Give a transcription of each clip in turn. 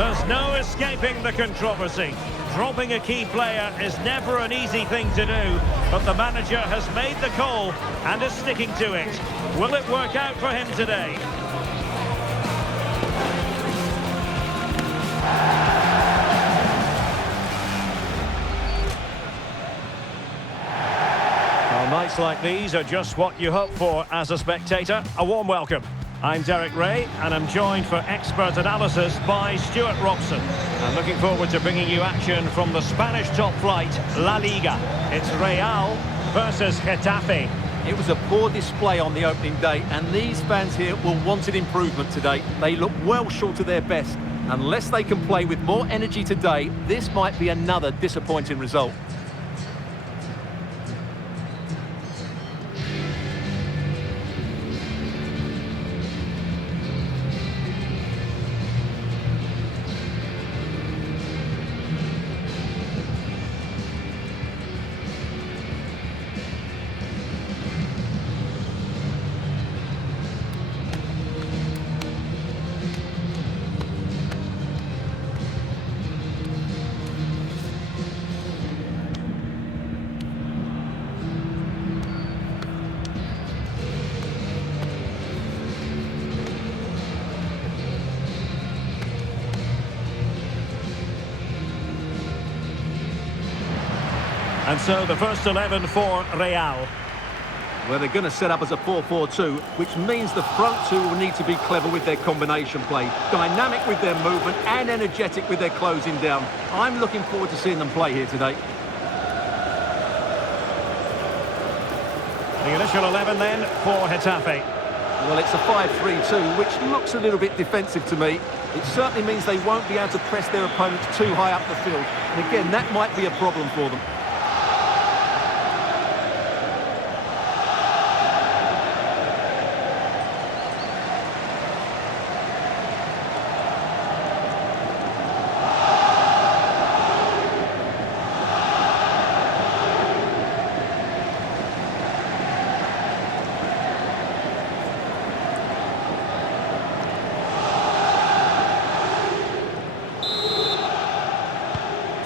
There's no escaping the controversy. Dropping a key player is never an easy thing to do, but the manager has made the call and is sticking to it. Will it work out for him today? Well, nights like these are just what you hope for as a spectator. A warm welcome. I'm Derek Ray, and I'm joined for expert analysis by Stuart Robson. I'm looking forward to bringing you action from the Spanish top flight, La Liga. It's Real versus Getafe. It was a poor display on the opening day, and these fans here will want an improvement today. They look well short of their best. Unless they can play with more energy today, this might be another disappointing result. And so the first 11 for Real. Well, they're going to set up as a 4-4-2, which means the front two will need to be clever with their combination play, dynamic with their movement and energetic with their closing down. I'm looking forward to seeing them play here today. The initial 11 then for Getafe. Well, it's a 5-3-2, which looks a little bit defensive to me. It certainly means they won't be able to press their opponents too high up the field. And again, that might be a problem for them.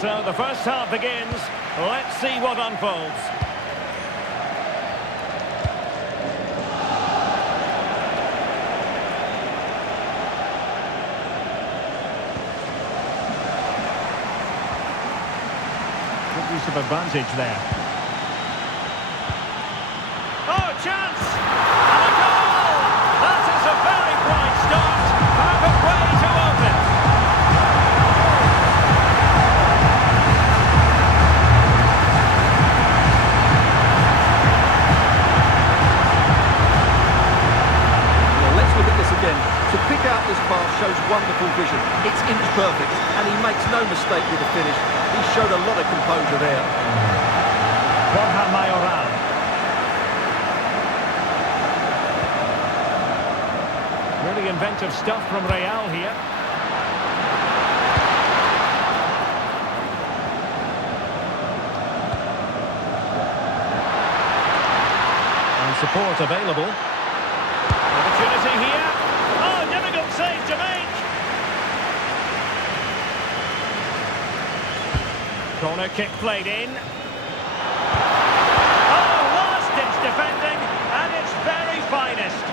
So the first half begins. Let's see what unfolds. Good use of advantage there. Oh, chance! And a goal! That is a very bright start. Perfect way to open. To pick out this pass shows wonderful vision. It's inch perfect, and he makes no mistake with the finish. He showed a lot of composure there. Borja Mayoral. Really inventive stuff from Real here. And support available. Opportunity here. Oh, difficult save to make. Corner kick played in. Oh, last-ditch defending, and its very finest.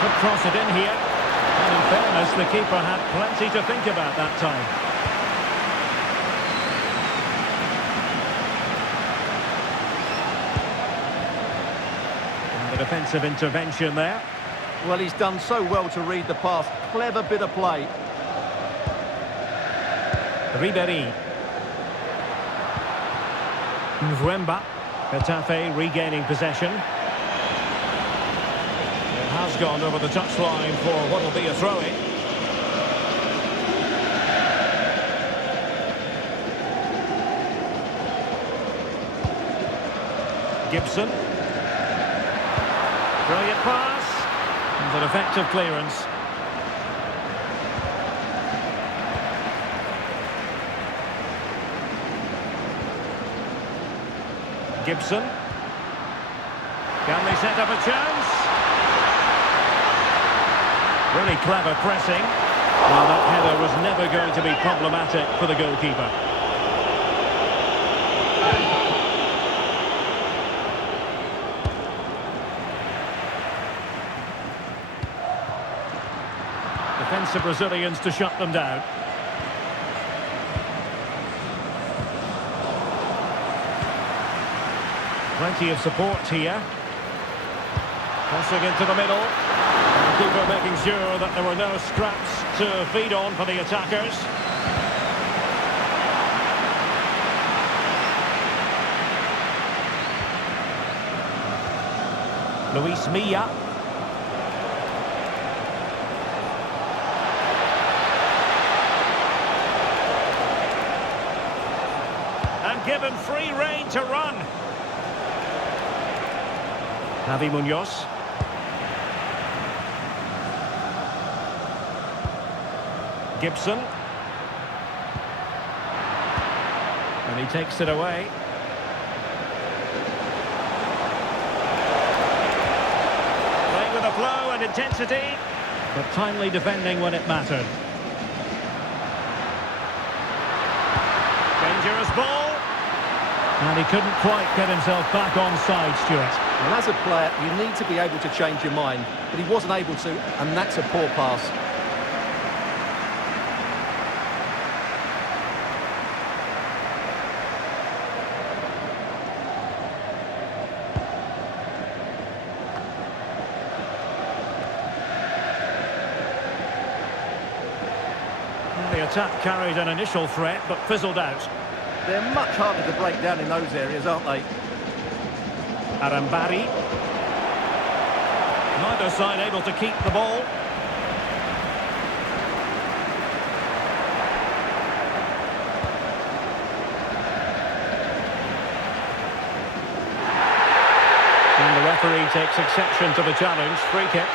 Could cross it in here. And in fairness, the keeper had plenty to think about that time. Defensive intervention there. Well, he's done so well to read the pass. Clever bit of play. Ribery. Mvemba. Getafe regaining possession. It has gone over the touchline for what will be a throw-in. Gibson. Brilliant pass. And an effective clearance. Gibson. Can they set up a chance? Really clever pressing. Well, that header was never going to be problematic for the goalkeeper. Defensive Brazilians to shut them down. Plenty of support here. Crossing into the middle. The keeper making sure that there were no scraps to feed on for the attackers. Luis Milla. And given free rein to run. Javi Munoz. Gibson. And he takes it away. Playing with a flow and intensity, but timely defending when it mattered. Dangerous ball. And he couldn't quite get himself back on side, Stuart. And as a player, you need to be able to change your mind, but he wasn't able to, and that's a poor pass. The attack carried an initial threat, but fizzled out. They're much harder to break down in those areas, aren't they? Arambari. Neither side able to keep the ball. And the referee takes exception to the challenge. Free kick.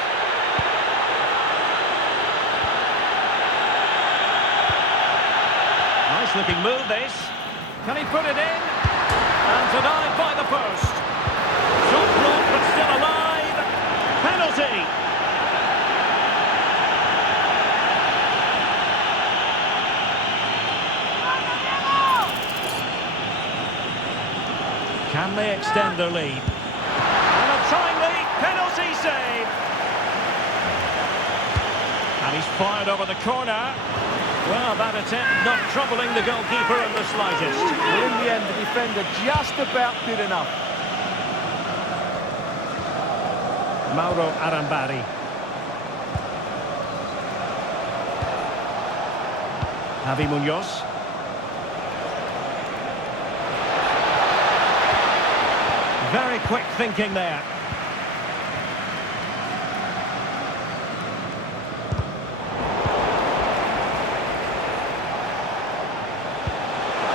Nice looking move this. Can he put it in? And denied by the post. Shot blocked but still alive. Penalty. Can they extend their lead? And a timely penalty save. And he's fired over the corner. Well, that attempt not troubling the goalkeeper in the slightest. Well, in the end, the defender just about did enough. Mauro Arambari. Javi Munoz. Very quick thinking there.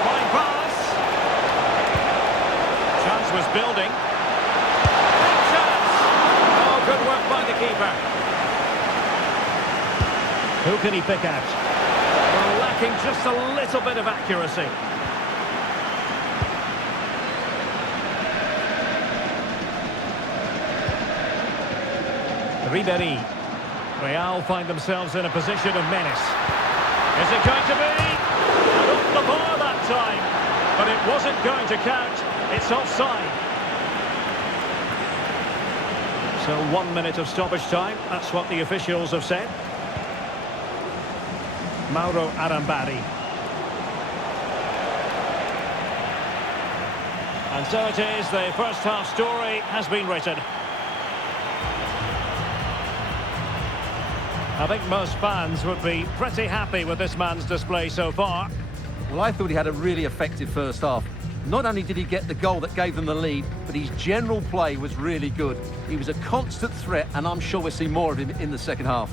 Fine pass. Chance was building. Big chance. Oh, good work by the keeper. Who can he pick out? Well, lacking just a little bit of accuracy. Ribéry. Real find themselves in a position of menace. Is it going to be? And off the bar that time. But it wasn't going to count. It's offside. So 1 minute of stoppage time. That's what the officials have said. Mauro Arambari. And so it is. The first half story has been written. I think most fans would be pretty happy with this man's display so far. Well, I thought he had a really effective first half. Not only did he get the goal that gave them the lead, but his general play was really good. He was a constant threat, and I'm sure we'll see more of him in the second half.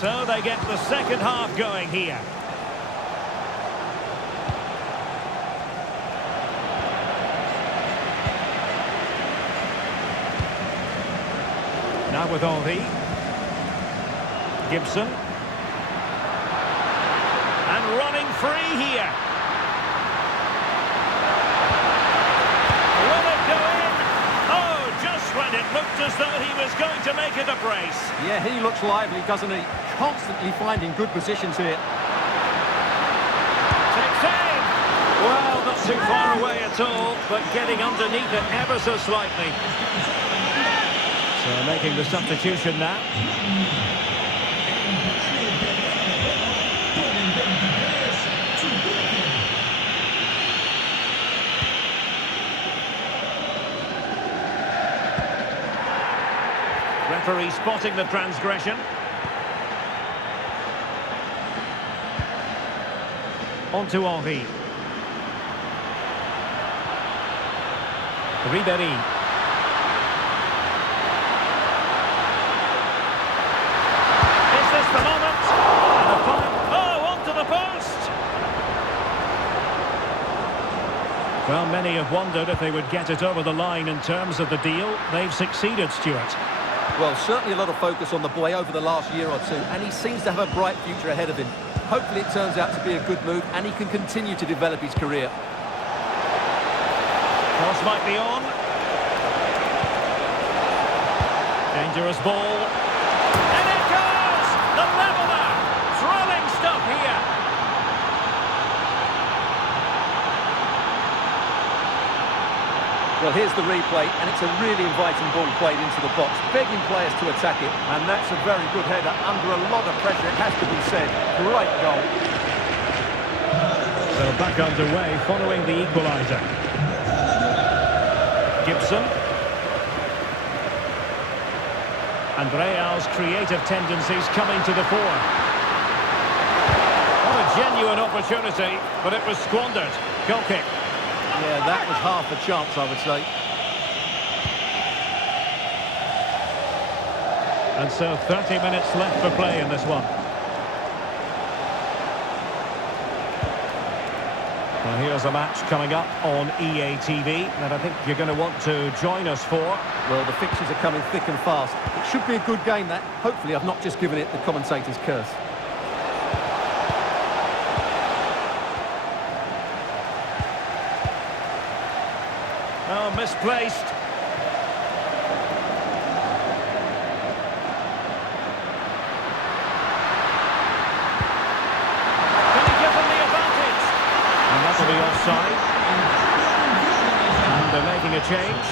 So they get the second half going here. Now with Henry. Gibson. And running free here. Will it go in? Oh, just when it looked as though he was going to make it a brace. Yeah, he looks lively, doesn't he? Constantly finding good positions here. Takes aim. Well, not too far away at all, but getting underneath it ever so slightly. So making the substitution now. Referee spotting the transgression. On to Henry. Ribéry. Is this the moment? And a fine... Oh, onto the post! Well, many have wondered if they would get it over the line in terms of the deal. They've succeeded, Stuart. Well, certainly a lot of focus on the boy over the last year or two, and he seems to have a bright future ahead of him. Hopefully it turns out to be a good move, and he can continue to develop his career. Cross might be on. Dangerous ball. And it goes! The leveller! Thrilling stuff here. Well, here's the replay, and it's a really inviting ball played into the box, begging players to attack it, and that's a very good header under a lot of pressure, it has to be said. Great goal. So back underway following the equaliser. Gibson. And Real's creative tendencies coming to the fore. What a genuine opportunity, but it was squandered. Goal kick. Yeah, that was half a chance, I would say. And so 30 minutes left for play in this one. Well, here's a match coming up on EA TV that I think you're going to want to join us for. Well, the fixtures are coming thick and fast. It should be a good game, that. Hopefully I've not just given it the commentator's curse. Oh, misplaced. Can he give them the advantage? And that'll be offside. And they're making a change.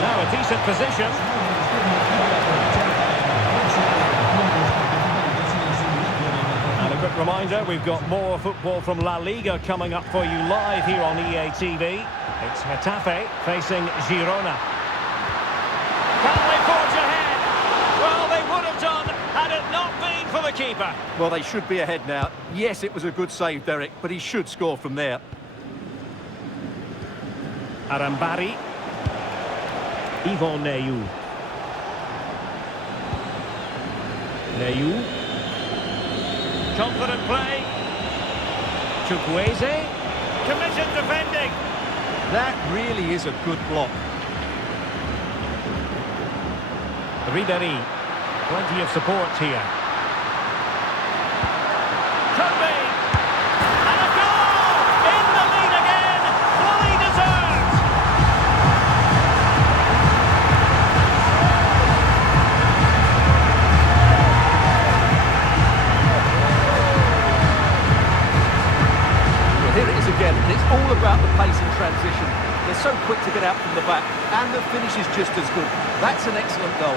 Now a decent position. And a quick reminder, we've got more football from La Liga coming up for you live here on EA TV. It's Getafe facing Girona. Can they forge ahead? Well, they would have done had it not been for the keeper. Well, they should be ahead now. Yes, it was a good save, Derek, but he should score from there. Arambari. Yvon Neyou. Neyou. Confident play. Chukwueze. Committed defending. That really is a good block. Ribéry. Plenty of support here. Could be. And a goal! In the lead again. Fully deserved. Well, here it is again, and it's all about the pace in transition. They're so quick to get out from the back, and the finish is just as good. That's an excellent goal.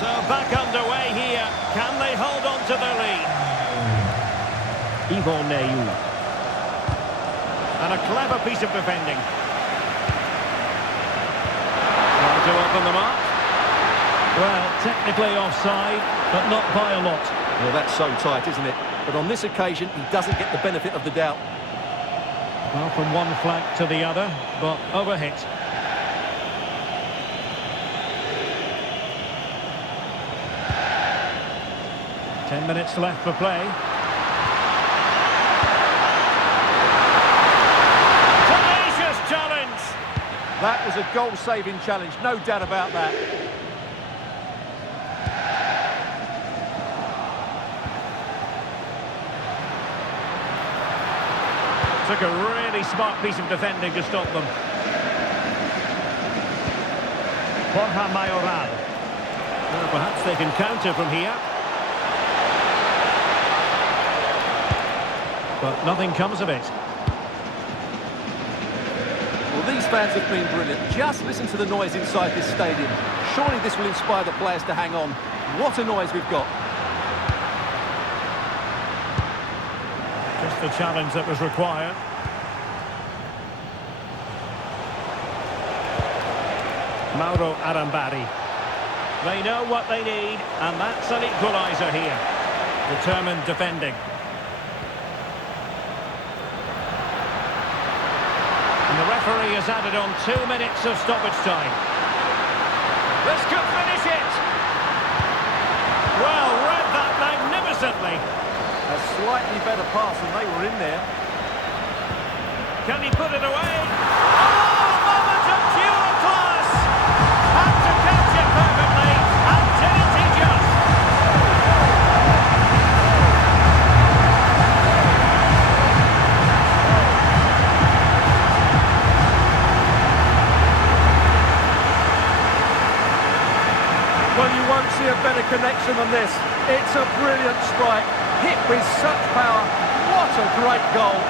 So back underway here. Can they hold on to the lead? Yvon Neyou. And a clever piece of defending. Trying to open them up. Well, technically offside, but not by a lot. Well, that's so tight, isn't it? But on this occasion, he doesn't get the benefit of the doubt. Well, from one flank to the other, but overhit. Ten minutes left for play. Tenacious challenge! That was a goal-saving challenge, no doubt about that. Took a really smart piece of defending to stop them. Borja Mayoral. Well, perhaps they can counter from here. But nothing comes of it. Well, these fans have been brilliant. Just listen to the noise inside this stadium. Surely this will inspire the players to hang on. What a noise we've got. Just the challenge that was required. Mauro Arambari. They know what they need, and that's an equaliser here. Determined defending. And the referee has added on 2 minutes of stoppage time. This could finish it. Well, read that magnificently. A slightly better pass than they were in there. Can he put it away? Oh, moment of pure class! Had to catch it perfectly, and didn't he just? Well, you won't see a better connection than this. It's a brilliant strike. Hit with such power. What a great goal.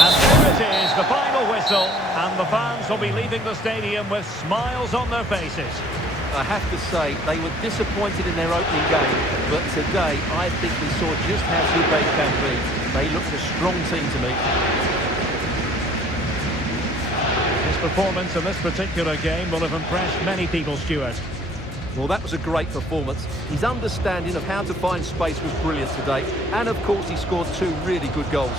And there it is, the final whistle, and the fans will be leaving the stadium with smiles on their faces. I have to say, they were disappointed in their opening game, but today I think we saw just how good they can be. They looked a strong team to me. His performance in this particular game will have impressed many people, Stuart. Well, that was a great performance. His understanding of how to find space was brilliant today, and of course he scored 2 really good goals.